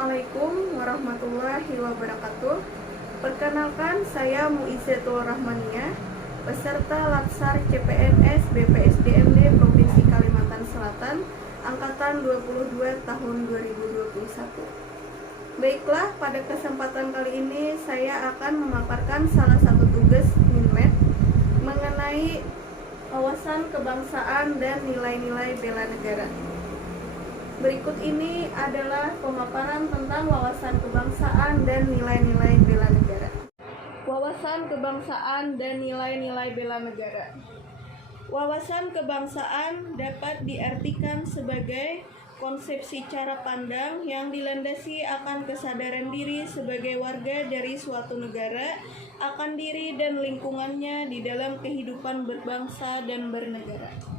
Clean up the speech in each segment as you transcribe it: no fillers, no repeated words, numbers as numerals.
Assalamualaikum warahmatullahi wabarakatuh. Perkenalkan, saya Muizatul Rahmania, peserta Latsar CPNS BPSDMD Provinsi Kalimantan Selatan, Angkatan 22 tahun 2021. Baiklah, pada kesempatan kali ini saya akan memaparkan salah satu tugas Minmed mengenai wawasan kebangsaan dan nilai-nilai bela negara. Berikut ini adalah pemaparan tentang wawasan kebangsaan dan nilai-nilai bela negara. Wawasan kebangsaan dan nilai-nilai bela negara. Wawasan kebangsaan dapat diartikan sebagai konsepsi cara pandang yang dilandasi akan kesadaran diri sebagai warga dari suatu negara, akan diri dan lingkungannya di dalam kehidupan berbangsa dan bernegara.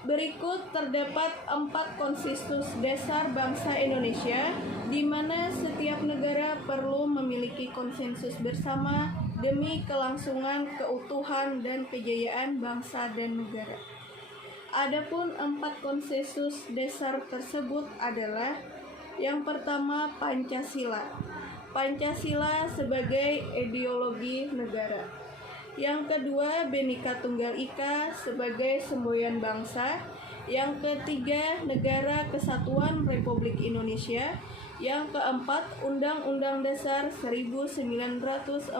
Berikut terdapat 4 konsensus dasar bangsa Indonesia, di mana setiap negara perlu memiliki konsensus bersama demi kelangsungan, keutuhan, dan kejayaan bangsa dan negara. Adapun 4 konsensus dasar tersebut adalah: yang pertama, Pancasila. Pancasila sebagai ideologi negara. Yang kedua, Bhinneka Tunggal Ika sebagai semboyan bangsa. Yang ketiga, Negara Kesatuan Republik Indonesia. Yang keempat, Undang-Undang Dasar 1945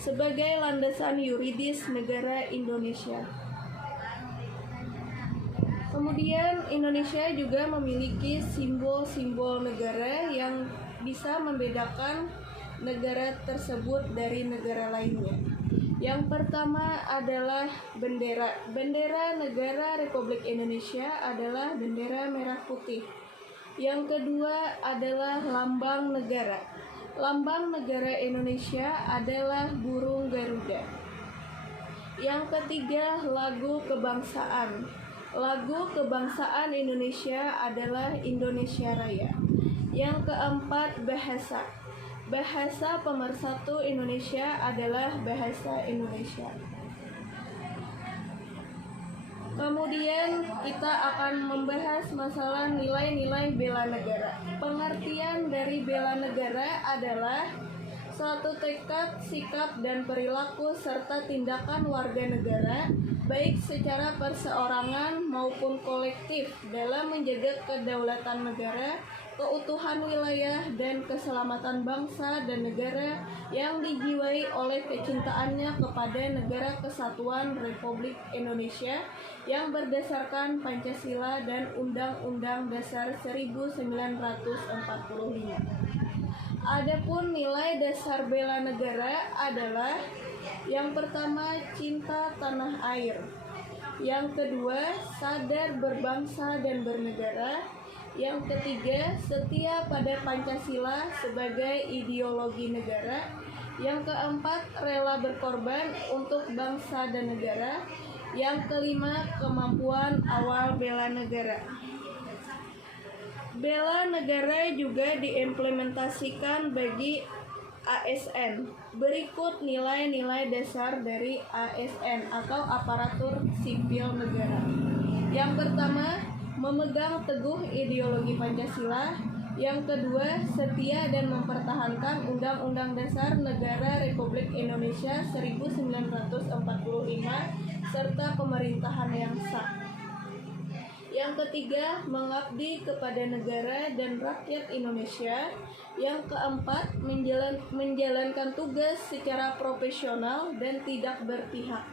sebagai landasan yuridis negara Indonesia. Kemudian Indonesia juga memiliki simbol-simbol negara yang bisa membedakan negara tersebut dari negara lainnya. Yang pertama adalah bendera. Bendera negara Republik Indonesia adalah bendera merah putih. Yang kedua adalah lambang negara. Lambang negara Indonesia adalah burung Garuda. Yang ketiga, lagu kebangsaan. Lagu kebangsaan Indonesia adalah Indonesia Raya. Yang keempat, bahasa. Bahasa pemersatu Indonesia adalah bahasa Indonesia. Kemudian kita akan membahas masalah nilai-nilai bela negara. Pengertian dari bela negara adalah suatu tekad, sikap, dan perilaku serta tindakan warga negara, baik secara perseorangan maupun kolektif, dalam menjaga kedaulatan negara, keutuhan wilayah, dan keselamatan bangsa dan negara yang dijiwai oleh kecintaannya kepada Negara Kesatuan Republik Indonesia yang berdasarkan Pancasila dan Undang-Undang Dasar 1945. Adapun nilai dasar bela negara adalah: yang pertama, cinta tanah air. Yang kedua, sadar berbangsa dan bernegara. Yang ketiga, setia pada Pancasila sebagai ideologi negara. Yang keempat, rela berkorban untuk bangsa dan negara. Yang kelima, kemampuan awal bela negara. Bela negara juga diimplementasikan bagi ASN. Berikut nilai-nilai dasar dari ASN atau aparatur sipil negara. Yang pertama, memegang teguh ideologi Pancasila. Yang kedua, setia dan mempertahankan Undang-Undang Dasar Negara Republik Indonesia 1945 serta pemerintahan yang sah. Yang ketiga, mengabdi kepada negara dan rakyat Indonesia. Yang keempat, menjalankan tugas secara profesional dan tidak berpihak.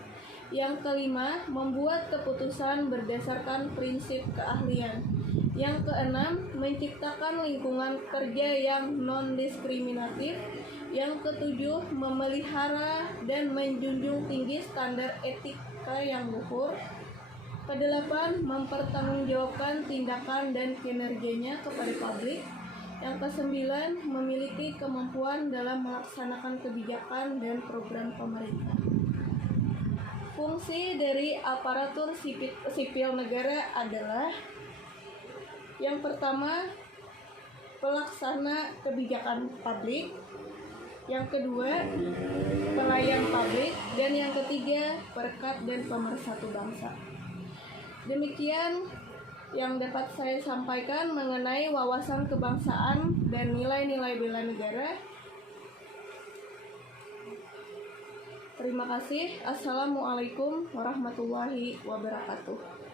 Yang kelima, membuat keputusan berdasarkan prinsip keahlian. Yang keenam, menciptakan lingkungan kerja yang non-diskriminatif. Yang ketujuh, memelihara dan menjunjung tinggi standar etika yang luhur. Kedelapan, mempertanggungjawabkan tindakan dan kinerjanya kepada publik. Yang kesembilan, memiliki kemampuan dalam melaksanakan kebijakan dan program pemerintah. Fungsi dari aparatur sipil negara adalah: yang pertama, pelaksana kebijakan publik. Yang kedua, pelayan publik. Dan yang ketiga, perekat dan pemersatu bangsa. Demikian yang dapat saya sampaikan mengenai wawasan kebangsaan dan nilai-nilai bela negara. Terima kasih. Assalamualaikum warahmatullahi wabarakatuh.